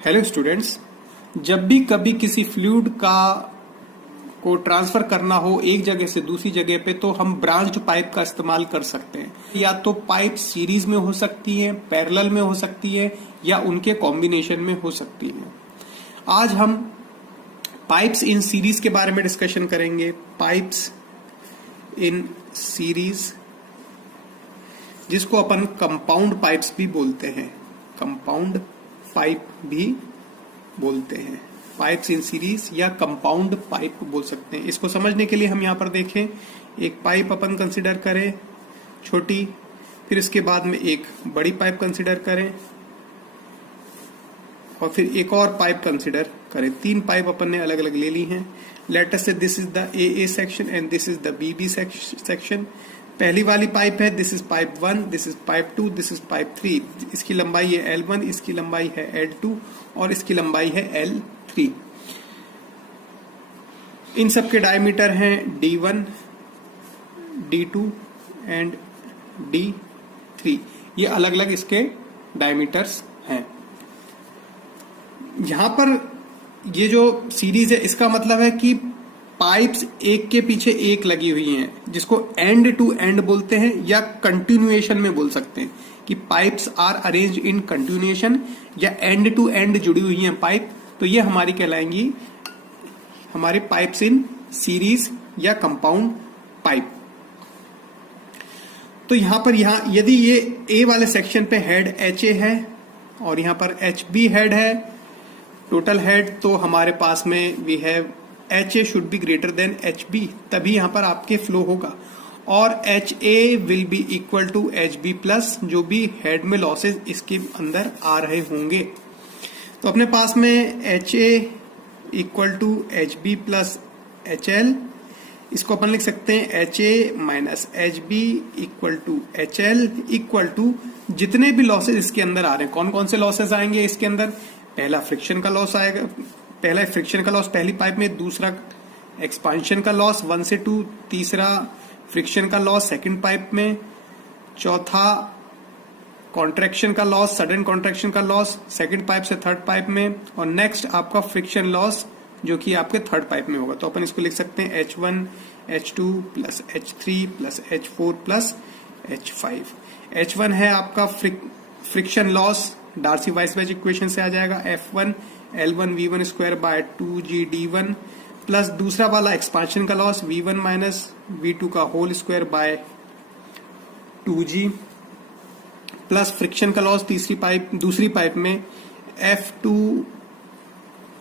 Hello students, जब भी कभी किसी फ्लूइड को ट्रांसफर करना हो एक जगह से दूसरी जगह पे, तो हम ब्रांच्ड पाइप का इस्तेमाल कर सकते हैं। या तो पाइप सीरीज में हो सकती है, पैरेलल में हो सकती है, या उनके कॉम्बिनेशन में हो सकती है। आज हम पाइप्स इन सीरीज के बारे में डिस्कशन करेंगे। पाइप्स इन सीरीज, जिसको अपन कंपाउंड पाइप्स भी बोलते हैं, कंपाउंड पाइप भी बोलते हैं। पाइप्स इन सीरीज या कंपाउंड पाइप बोल सकते हैं। इसको समझने के लिए हम यहां पर देखें, एक पाइप अपन कंसिडर करें छोटी, फिर इसके बाद में एक बड़ी पाइप कंसिडर करें, और फिर एक और पाइप कंसिडर करें। तीन पाइप अपन ने अलग अलग ले ली हैं। Let us say this is the A section and this is the B section. पहली वाली पाइप है, this is pipe 1, this is pipe 2, this is pipe 3। इसकी लंबाई है L1, इसकी लंबाई है L2 और इसकी लंबाई है L3। इन सब के डायमीटर हैं D1, D2 एंड D3। ये अलग अलग इसके डायमीटर्स हैं। यहां पर ये जो सीरीज है, इसका मतलब है कि पाइप्स एक के पीछे एक लगी हुई हैं, जिसको एंड टू एंड बोलते हैं, या कंटिन्यूएशन में बोल सकते हैं कि pipes are arrange in continuation, या एंड टू एंड जुड़ी हुई हैं पाइप। तो ये हमारी कहलाएंगी हमारी पाइप्स इन सीरीज या कंपाउंड पाइप। तो यहां यदि ये ए वाले सेक्शन पे हेड HA है और यहां पर HB हेड है, टोटल हेड, तो हमारे पास में we have HA should be greater than HB, तभी यहां पर आपके फ्लो होगा। और HA will be equal to HB plus जो भी हेड में लॉसेस इसके अंदर आ रहे होंगे। तो अपने पास में HA equal to HB plus HL, इसको अपन लिख सकते हैं HA minus HB equal to HL equal to जितने भी लॉसेस इसके अंदर आ रहे हैं। कौन कौन से लॉसेस आएंगे इसके अंदर? पहला फ्रिक्शन का लॉस आएगा, पहला फ्रिक्शन का लॉस पहली पाइप में, दूसरा एक्सपांशन का लॉस 1 से 2, तीसरा फ्रिक्शन का लॉस सेकंड पाइप में, चौथा कॉन्ट्रैक्शन का लॉस, सडन कॉन्ट्रैक्शन का लॉस सेकंड पाइप से थर्ड पाइप में, और नेक्स्ट आपका फ्रिक्शन लॉस जो कि आपके थर्ड पाइप में होगा। तो अपन इसको लिख सकते हैं H1 H2 plus H3 plus H4 plus H5। H1 है आपका फ्रिक्शन लॉस, डार्सी वाइसबर्ग इक्वेशन से आ जाएगा F1 L1 V1 square by 2GD1 plus दूसरा वाला एक्सपांशन का लॉस V1 माइनस V2 का whole square by 2G plus friction का loss दूसरी पाइप में F2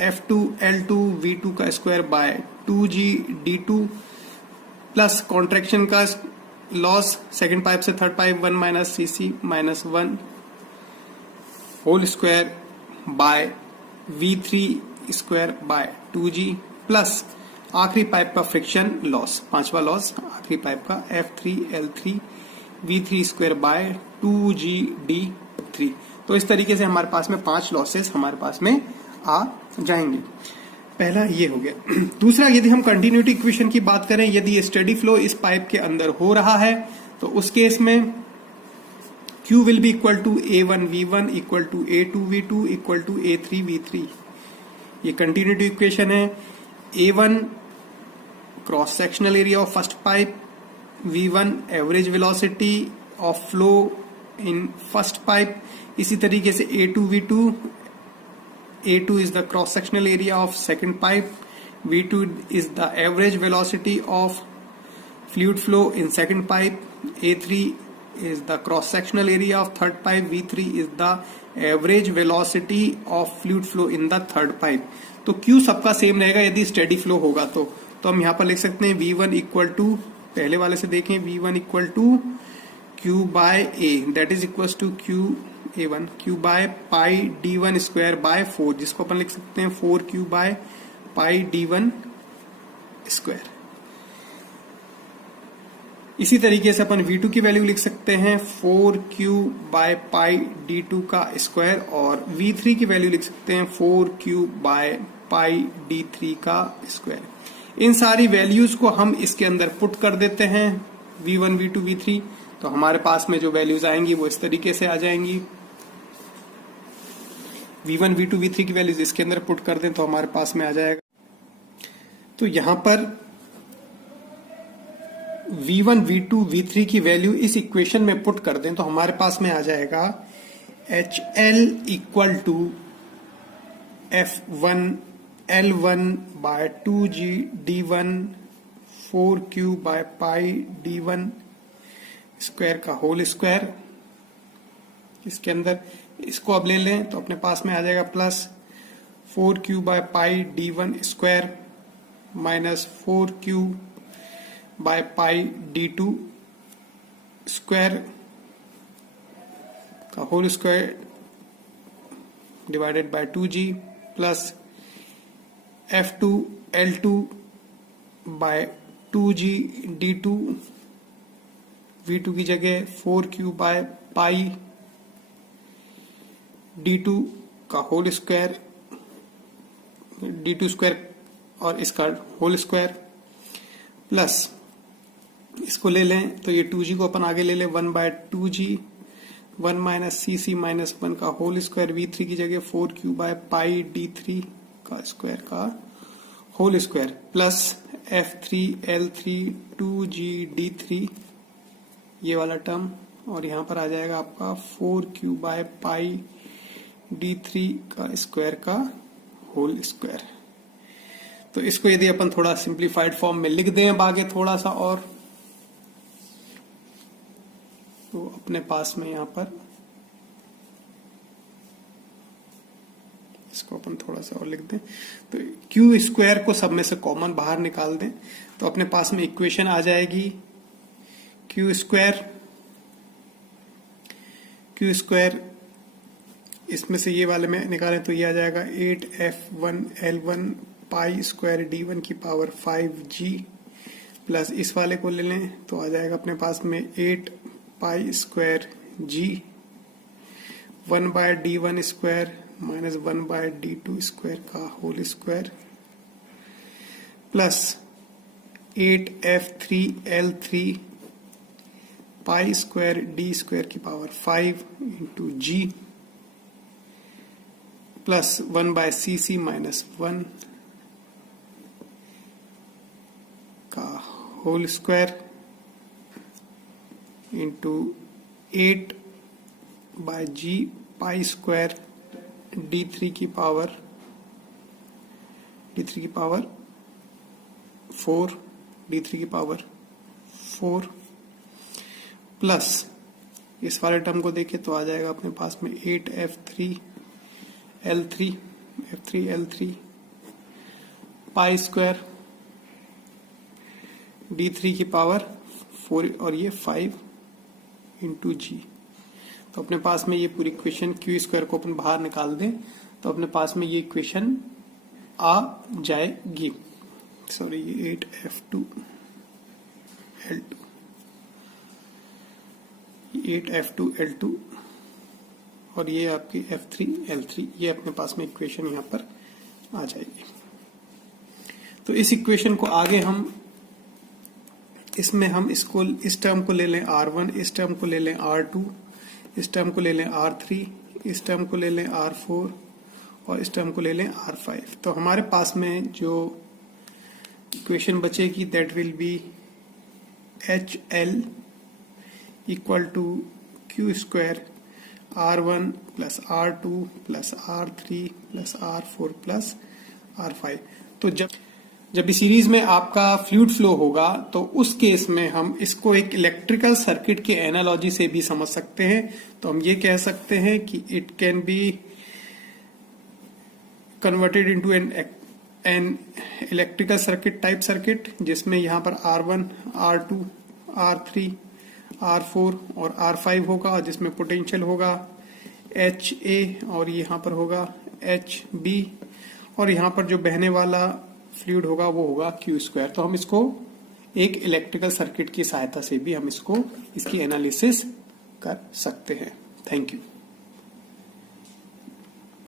L2 V2 का square by 2GD2 plus contraction का लॉस सेकंड पाइप से third pipe 1 minus CC minus 1 whole square by V3 square by 2G plus आखिरी pipe का friction loss, पांचवा loss आखिरी पाइप का F3 L3 V3 square bye 2GD3। तो इस तरीके से हमारे पास में 5 लॉसेस हमारे पास में आ जाएंगे। पहला ये हो गया। दूसरा, यदि हम कंटिन्यूटी इक्वेशन की बात करें, यदि ये स्टेडी फ्लो इस पाइप के अंदर हो रहा है, तो उस केस में Q will be equal to A1 V1 equal to A2 V2 equal to A3 V3। ये कंटिन्यूटी इक्वेशन है। A1 cross sectional area of first pipe, V1 average velocity of flow in first pipe, इसी तरीके से A2 V2, A2 is the cross sectional area of second pipe, V2 is the average velocity of fluid flow in second pipe, A3 is the cross sectional area of third pipe, V3 is the average velocity of fluid flow in the third pipe। तो Q सबका same रहेगा यदि steady flow होगा। तो हम यहाँ पर लिख सकते हैं V1 इक्वल टू, पहले वाले से देखें, V1 equal to Q by A, that is equal to Q by pi D1 square by 4, जिसको अपन लिख सकते हैं 4Q by pi D1 square. इसी तरीके से अपन V2 की वैल्यू लिख सकते हैं 4Q बाय पाई D2 का स्क्वायर, और V3 की वैल्यू लिख सकते हैं 4Q बाय पाई D3 का स्क्वायर। इन सारी वैल्यूज को हम इसके अंदर पुट कर देते हैं, V1 V2 V3, तो हमारे पास में जो वैल्यूज आएंगी वो इस तरीके से आ जाएंगी। V1 V2 V3 की वैल्यूज इसके अंदर पुट कर दें तो हमारे पास में आ जाएगा। तो यहां पर V1 V2 V3 की वैल्यू इस इक्वेशन में पुट कर दें तो हमारे पास में आ जाएगा HL equal to F1 L1 by 2G D1 4Q by pi D1 square का होल स्क्वायर। इसके अंदर इसको अब ले लें तो अपने पास में आ जाएगा plus 4Q by pi D1 square minus 4Q by pi D2 square का whole square divided by 2G plus F2 L2 बाय 2G D2 V2 की जगह 4Q बाय पाई D2 का होल स्क्वायर D2 स्क्वायर और इसका whole square plus इसको ले लें तो ये 2G को अपन आगे ले लें 1 bye 2G 1 minus CC minus 1 का होल स्क्वायर V3 की जगह 4Q बाय पाई D3 का स्क्वायर का whole square plus F3 L3 2G D3 ये वाला टर्म और यहां पर आ जाएगा आपका 4Q बाय पाई D3 का स्क्वायर का होल स्क्वायर। तो इसको यदि अपन थोड़ा सिंप्लीफाइड फॉर्म में लिख दें अब आगे थोड़ा सा और तो अपने पास में यहां पर इसको अपन थोड़ा सा और लिख दें तो क्यू स्क्वायर को सब में से कॉमन बाहर निकाल दें तो अपने पास में इक्वेशन आ जाएगी क्यू स्क्वायर इसमें से ये वाले में निकालें तो ये आ जाएगा 8F1 L1 pi square D1 की पावर 5G प्लस इस वाले को ले लें तो आ जाएगा अपने पास में 8 pi square G 1 by D1 square minus 1 by D2 square का whole square plus 8F3 L3 pi square D square की power 5 into G plus 1 by CC minus 1 का whole square into 8 by G pi square D3 की power 4 plus इस वाले term को देखें तो आ जाएगा अपने पास में 8F3 L3 pi square D3 की पावर 4 और ये 5 इंटू G। तो अपने पास में ये पूरी इक्वेशन क्यू स्क्वायर को अपन बाहर निकाल दें तो अपने पास में ये इक्वेशन आ जाएगी। सॉरी ये 8F2 L2 और ये आपकी F3 L3 ये अपने पास में इक्वेशन यहाँ पर आ जाएगी। तो इस इक्वेशन को आगे हम इसमें हम इसको इस टर्म को ले लें R1 इस टर्म को ले लें R2 इस टर्म को ले लें R3 इस टर्म को ले लें R4 और इस टर्म को ले लें R5। तो हमारे पास में जो इक्वेशन बचेगी that will be HL equal to Q square R1 plus R2 plus R3 plus R4 plus R5। तो जब इस सीरीज में आपका फ्लूइड फ्लो होगा तो उस केस में हम इसको एक इलेक्ट्रिकल सर्किट के एनालॉजी से भी समझ सकते हैं। तो हम ये कह सकते हैं कि it can be converted into an electrical circuit type circuit जिसमें यहाँ पर R1 R2 R3 R4 और R5 होगा जिसमें पोटेंशियल होगा HA और यहाँ पर होगा HB और यहाँ पर जो बहने वाला फ्लूइड होगा वो होगा क्यू स्क्वायर। तो हम इसको एक इलेक्ट्रिकल सर्किट की सहायता से भी हम इसकी एनालिसिस कर सकते हैं। Thank you.